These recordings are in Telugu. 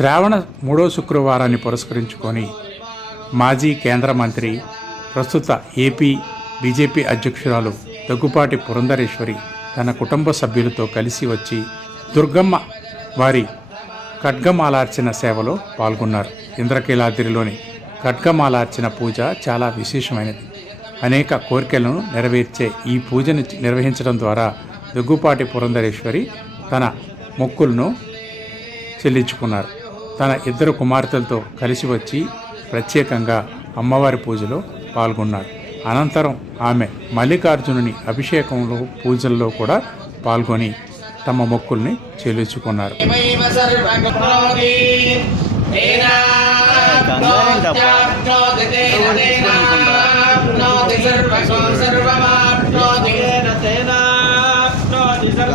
శ్రావణ మూడో శుక్రవారాన్ని పురస్కరించుకొని మాజీ కేంద్ర మంత్రి ప్రస్తుత ఏపీ బీజేపీ అధ్యక్షురాలు దగ్గుపాటి పురంధరేశ్వరి తన కుటుంబ సభ్యులతో కలిసి వచ్చి దుర్గమ్మ వారి ఖడ్గమాలార్చన సేవలో పాల్గొన్నారు. ఇంద్రకీలాద్రిలోని ఖడ్గమాలార్చన పూజ చాలా విశేషమైనది. అనేక కోరికలను నెరవేర్చే ఈ పూజను నిర్వహించడం ద్వారా దగ్గుపాటి పురంధరేశ్వరి తన మొక్కులను చెల్లించుకున్నారు. తన ఇద్దరు కుమార్తెలతో కలిసి వచ్చి ప్రత్యేకంగా అమ్మవారి పూజలో పాల్గొన్నారు. అనంతరం ఆమె మల్లికార్జునుని అభిషేకంలో పూజల్లో కూడా పాల్గొని తమ మొక్కుల్ని చెల్లించుకున్నారు. मैव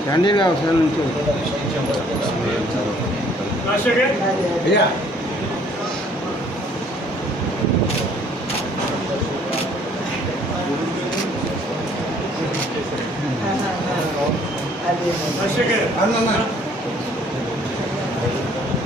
జ్ఞానేంద్ర గారు ఒకసారి నుంచి అయ్యా అన్న